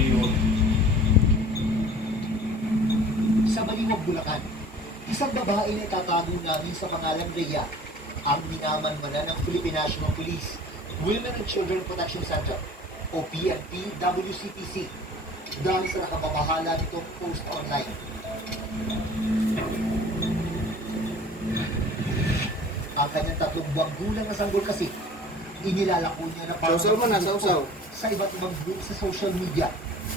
yun. Sa Baliwag, Bulacan, isang babae na itatago namin sa pangalang Rhea ang minamanmanan ng Philippine National Police Women and Children Protection Center o PNP WCPC dahil sa nakababahala nitong post online. Ang kanyang 3 buwang gulang na sanggol kasi inilalako niya na parang Sausaw mo na, sausaw. sa iba't ibang group sa social media.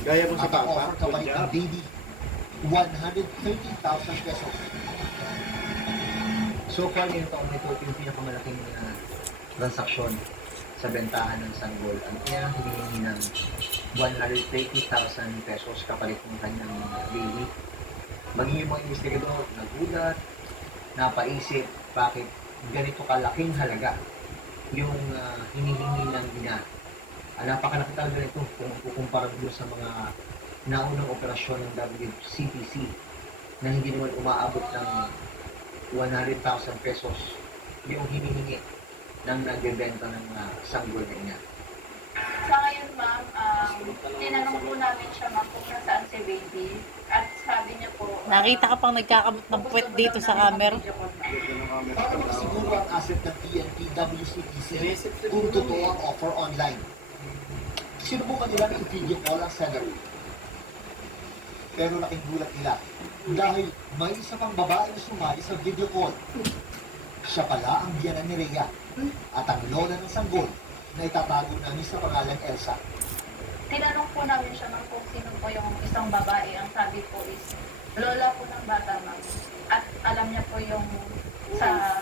Gaya mo sa At ang tapa. offer kapalit ng baby, 130,000 pesos. So far, ngayong taon na ito, ito yung pinakamalaking transaksyon sa bentahan ng sanggol. Ang kaya hinihingi ng 130,000 pesos kapalit ng kanyang baby. Maging yung mga investigador, nagulat, napaisip, bakit ganito kalaking halaga yung hinihingi ng ina. Napakalaki talaga nito kung kukumpara mo sa mga naunang operasyon ng WCPC na hindi naman umaabot ng 100,000 pesos yung hinihingi ng nagbebenta ng sanggol na ina. Sa ngayon, ma'am, tinanong po namin siya, ma'am, kung nasaan si baby. At sabi niya po... Nakita ka pang nagkakabot ng puwet dito sa camera. Para makasiguro ang asset ng PNP WCPC kung totoo ang offer online. Sinubukan nila ng video call ang seller. Pero laking gulat nila dahil may isa pang babae na sumali sa video call. Siya pala ang biyanan ni Rhea at ang lola ng sanggol na itatago namin sa pangalang Elsa. Tinanong po namin siya, ma'am, kung sino po yung isang babae. Ang sabi po is, lola po ng bata, ma'am. At alam niya po yung sa